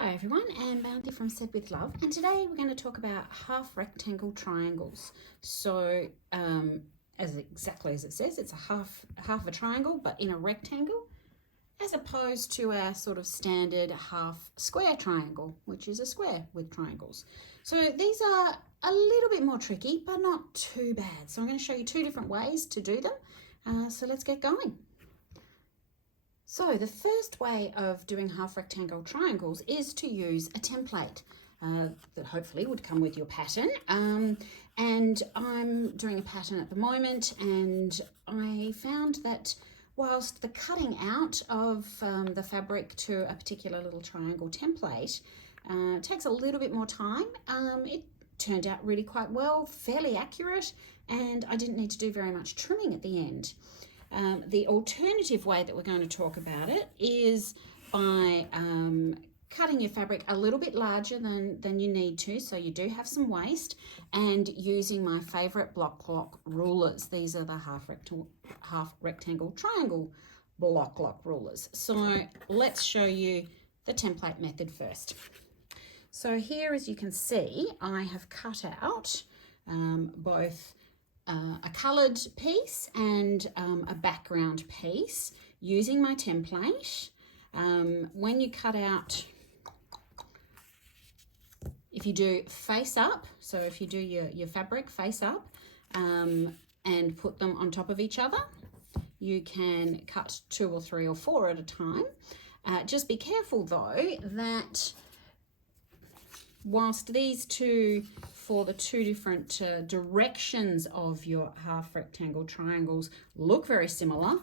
Hi everyone, and Boundy from Said With Love, and today we're going to talk about half rectangle triangles. So as exactly as it says, it's a half a triangle but in a rectangle, as opposed to our sort of standard half square triangle, which is a square with triangles. So these are a little bit more tricky but not too bad. So I'm going to show you two different ways to do them. So let's get going. So the first way of doing half rectangle triangles is to use a template that hopefully would come with your pattern. And I'm doing a pattern at the moment, and I found that whilst the cutting out of the fabric to a particular little triangle template takes a little bit more time, it turned out really quite well, fairly accurate, and I didn't need to do very much trimming at the end. The alternative way that we're going to talk about it is by cutting your fabric a little bit larger than you need to, so you do have some waste, and using my favourite block lock rulers. These are the half rectangle triangle block lock rulers. So let's show you the template method first. So here, as you can see, I have cut out both a coloured piece and a background piece using my template. When you cut out, if you do face up, so if you do your fabric face up and put them on top of each other, you can cut 2 or 3 or 4 at a time. Just be careful though that whilst these two, for the two different directions of your half rectangle triangles, look very similar,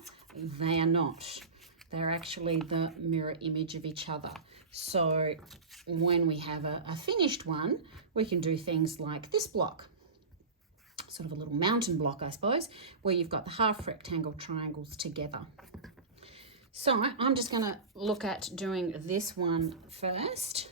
they are not. They're actually the mirror image of each other. So when we have a finished one, we can do things like this block, sort of a little mountain block, I suppose, where you've got the half rectangle triangles together. So I'm just going to look at doing this one first.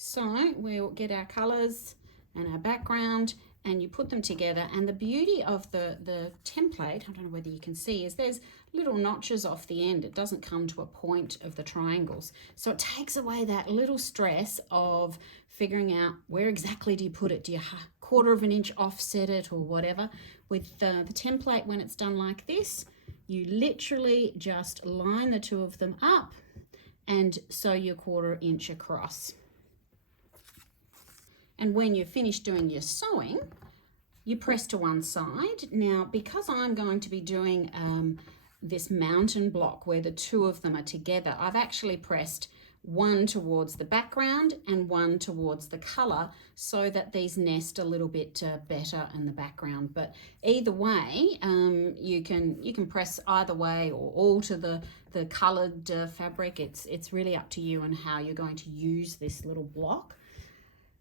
So we'll get our colours and our background, and you put them together. And the beauty of the template, I don't know whether you can see, is there's little notches off the end. It doesn't come to a point of the triangles. So it takes away that little stress of figuring out where exactly do you put it. Do you 1/4 of an inch offset it or whatever? With the template, when it's done like this, you literally just line the two of them up and sew your 1/4 inch across. And when you're finished doing your sewing, you press to one side. Now, because I'm going to be doing this mountain block where the two of them are together, I've actually pressed one towards the background and one towards the colour so that these nest a little bit better in the background. But either way, you can press either way or alter the coloured fabric. It's really up to you and how you're going to use this little block.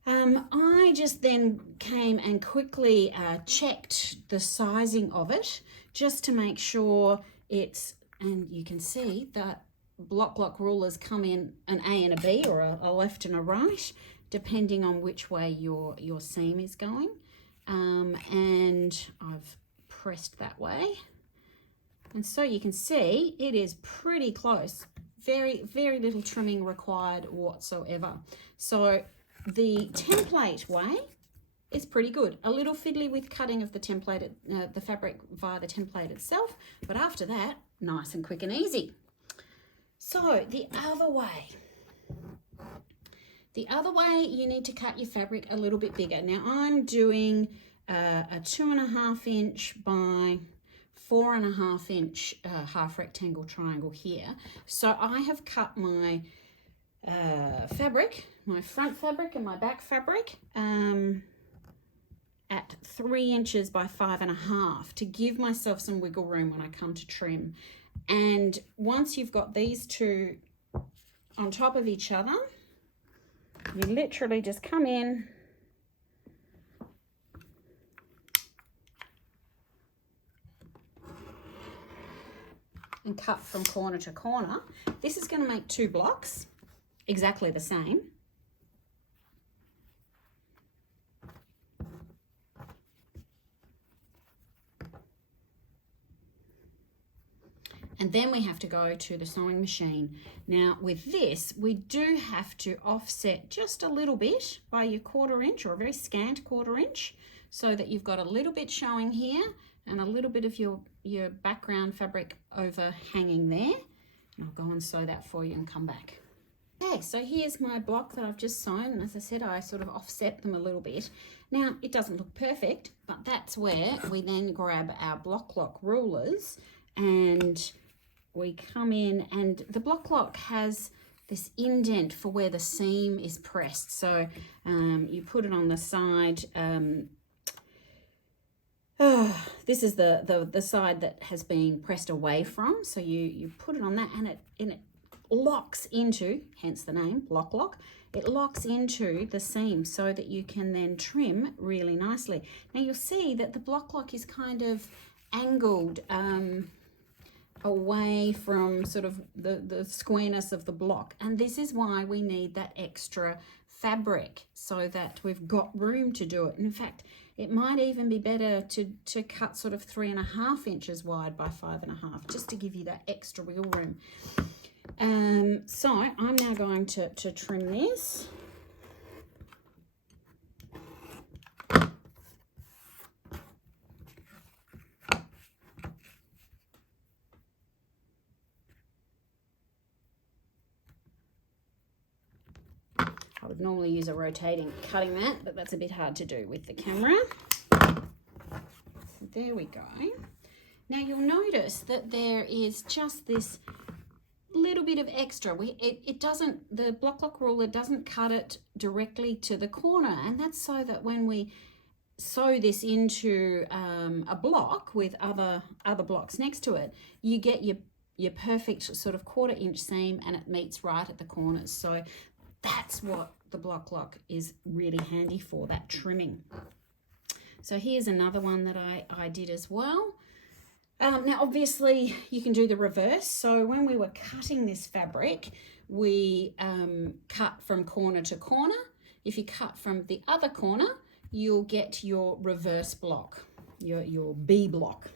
I just then came and quickly checked the sizing of it just to make sure it's, and you can see that block lock rulers come in an A and a B, or a left and a right, depending on which way your seam is going. And I've pressed that way. And so you can see it is pretty close. Very, very little trimming required whatsoever. So the template way is pretty good. A little fiddly with cutting of the template, the fabric via the template itself, but after that, nice and quick and easy. So the other way you need to cut your fabric a little bit bigger. Now I'm doing a 2.5 inch by 4.5 inch half rectangle triangle here. So I have cut my fabric, my front fabric and my back fabric at 3 inches by 5.5 to give myself some wiggle room when I come to trim. And once you've got these two on top of each other, you literally just come in and cut from corner to corner. This is going to make 2 blocks exactly the same. And then we have to go to the sewing machine. Now with this, we do have to offset just a little bit by your 1/4 inch, or a very scant 1/4 inch, so that you've got a little bit showing here and a little bit of your background fabric overhanging there. And I'll go and sew that for you and come back. Okay, so here's my block that I've just sewn, and as I said, I sort of offset them a little bit. Now, it doesn't look perfect, but that's where we then grab our block lock rulers and we come in, and the block lock has this indent for where the seam is pressed. So you put it on the side. This is the side that has been pressed away from. So you put it on that, and it locks into, hence the name, block lock. It locks into the seam so that you can then trim really nicely. Now you'll see that the block lock is kind of angled away from sort of the squareness of the block, and this is why we need that extra fabric so that we've got room to do it. In fact, it might even be better to cut sort of 3.5 inches wide by 5.5, just to give you that extra wiggle room. So I'm now going to trim this. I would normally use a rotating cutting mat, but that's a bit hard to do with the camera. So there we go. Now you'll notice that there is just this little bit of extra. The block lock ruler doesn't cut it directly to the corner, and that's so that when we sew this into a block with other blocks next to it, you get your perfect sort of 1/4 inch seam, and it meets right at the corners. So that's what the block lock is really handy for, that trimming. So here's another one that I did as well. Now obviously you can do the reverse. So when we were cutting this fabric, we cut from corner to corner. If you cut from the other corner, you'll get your reverse block, your B block.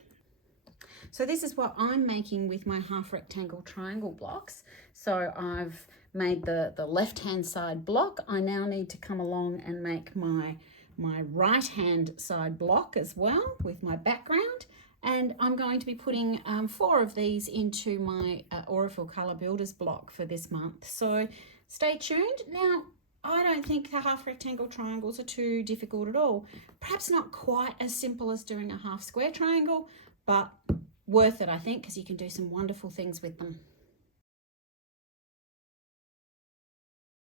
So this is what I'm making with my half rectangle triangle blocks. So I've made the left-hand side block. I now need to come along and make my right-hand side block as well with my background. And I'm going to be putting 4 of these into my Aurifil Colour Builders block for this month. So stay tuned. Now, I don't think the half rectangle triangles are too difficult at all. Perhaps not quite as simple as doing a half square triangle, but worth it, I think, because you can do some wonderful things with them.